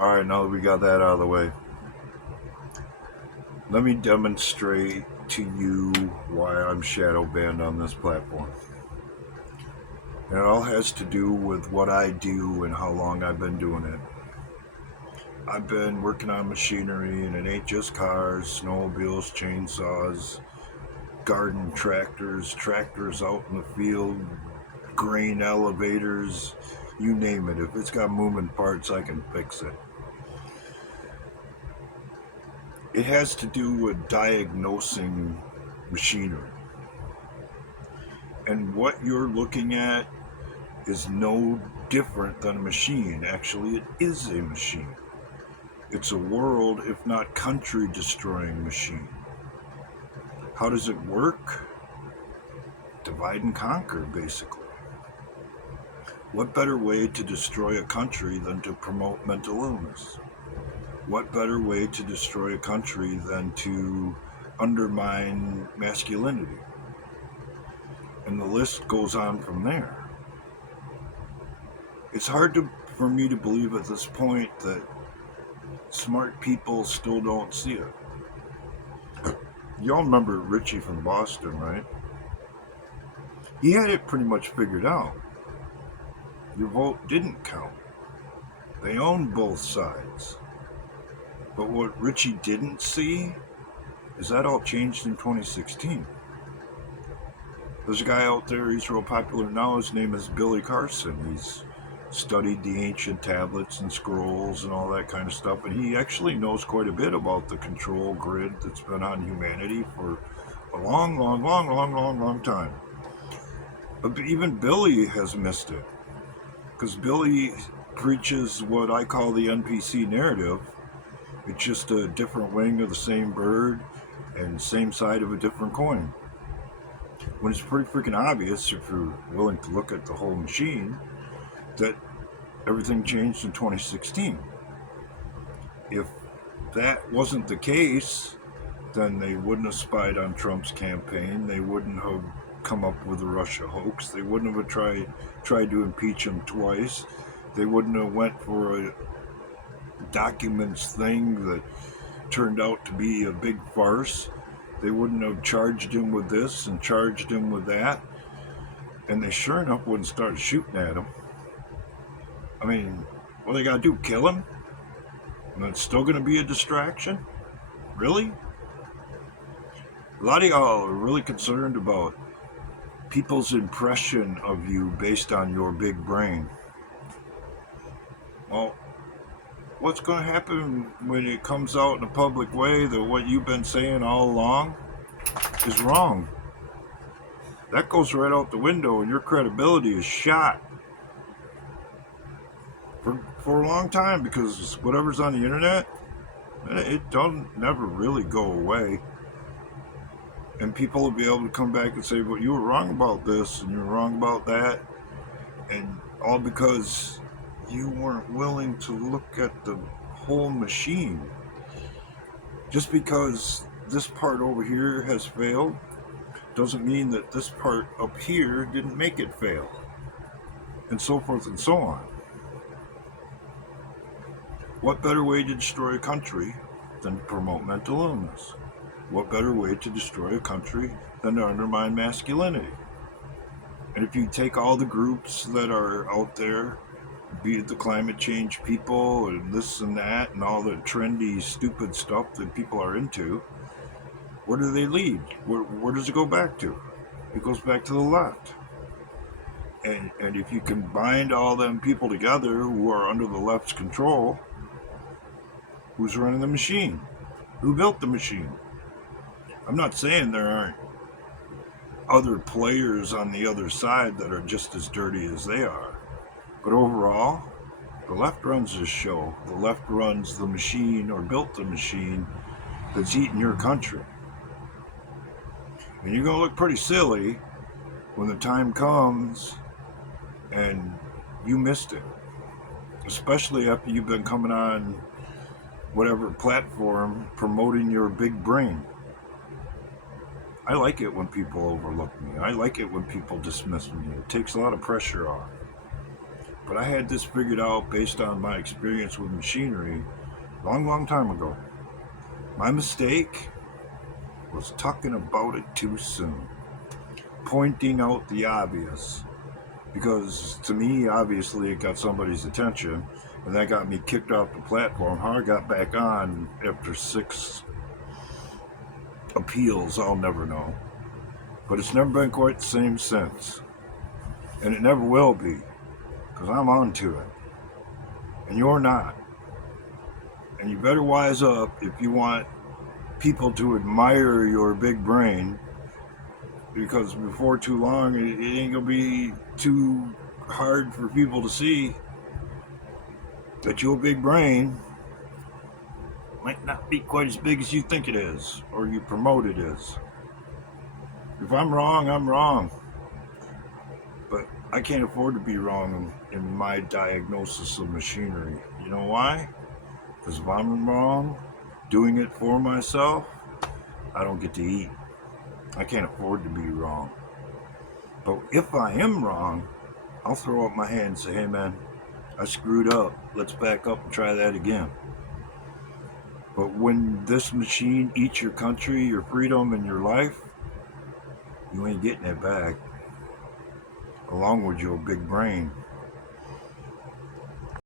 Alright, now that we got that out of the way, let me demonstrate to you why I'm shadow banned on this platform. And it all has to do with what I do and how long I've been doing it. I've been working on machinery, and it ain't just cars, snowmobiles, chainsaws, garden tractors, tractors out in the field, grain elevators, you name it. If it's got moving parts, I can fix it. It has to do with diagnosing machinery. And what you're looking at is no different than a machine. Actually, it is a machine. It's a world, if not country destroying machine. How does it work? Divide and conquer, basically. What better way to destroy a country than to promote mental illness? What better way to destroy a country than to undermine masculinity? And the list goes on from there. It's hard for me to believe at this point that smart people still don't see it. Y'all remember Richie from Boston, right? He had it pretty much figured out. Your vote didn't count. They owned both sides. But what Richie didn't see is that all changed in 2016. There's a guy out there, he's real popular now, his name is Billy Carson. He's studied the ancient tablets and scrolls and all that kind of stuff, and he actually knows quite a bit about the control grid that's been on humanity for a long time. But even Billy has missed it, because Billy preaches what I call the NPC narrative. It's just a different wing of the same bird and same side of a different coin. When it's pretty freaking obvious, if you're willing to look at the whole machine, that everything changed in 2016. If that wasn't the case, then they wouldn't have spied on Trump's campaign. They wouldn't have come up with the Russia hoax. They wouldn't have tried to impeach him twice. They wouldn't have went for a documents thing that turned out to be a big farce. They wouldn't have charged him with this and charged him with that. And they sure enough wouldn't start shooting at him. I mean, what they gotta do, kill him? And it's still gonna be a distraction? Really? A lot of y'all are really concerned about people's impression of you based on your big brain. Well, what's going to happen when it comes out in a public way that what you've been saying all along is wrong? That goes right out the window, and your credibility is shot for a long time, because whatever's on the internet, it don't never really go away. And people will be able to come back and say, well, you were wrong about this and you were wrong about that, and all because you weren't willing to look at the whole machine. Just because this part over here has failed doesn't mean that this part up here didn't make it fail, and so forth and so on. What better way to destroy a country than to promote mental illness? What better way to destroy a country than to undermine masculinity? And if you take all the groups that are out there, be it the climate change people and this and that and all the trendy, stupid stuff that people are into, where do they lead? Where does it go back to? It goes back to the left. And if you combine all them people together who are under the left's control, who's running the machine? Who built the machine? I'm not saying there aren't other players on the other side that are just as dirty as they are. But overall, the left runs this show. The left runs the machine, or built the machine, that's eating your country. And you're going to look pretty silly when the time comes and you missed it. Especially after you've been coming on whatever platform promoting your big brain. I like it when people overlook me. I like it when people dismiss me. It takes a lot of pressure off. But I had this figured out based on my experience with machinery long, long time ago. My mistake was talking about it too soon, pointing out the obvious. Because to me, obviously, it got somebody's attention, and that got me kicked off the platform. How I got back on after 6 appeals, I'll never know. But it's never been quite the same since. And it never will be, because I'm on to it. And you're not. And you better wise up if you want people to admire your big brain, because before too long, it ain't going to be too hard for people to see that your big brain might not be quite as big as you think it is, or you promote it is. If I'm wrong, I'm wrong. But I can't afford to be wrong in my diagnosis of machinery. You know why? Because if I'm wrong, doing it for myself, I don't get to eat. I can't afford to be wrong. But if I am wrong, I'll throw up my hand and say, hey man, I screwed up. Let's back up and try that again. But when this machine eats your country, your freedom, and your life, you ain't getting it back, along with your big brain.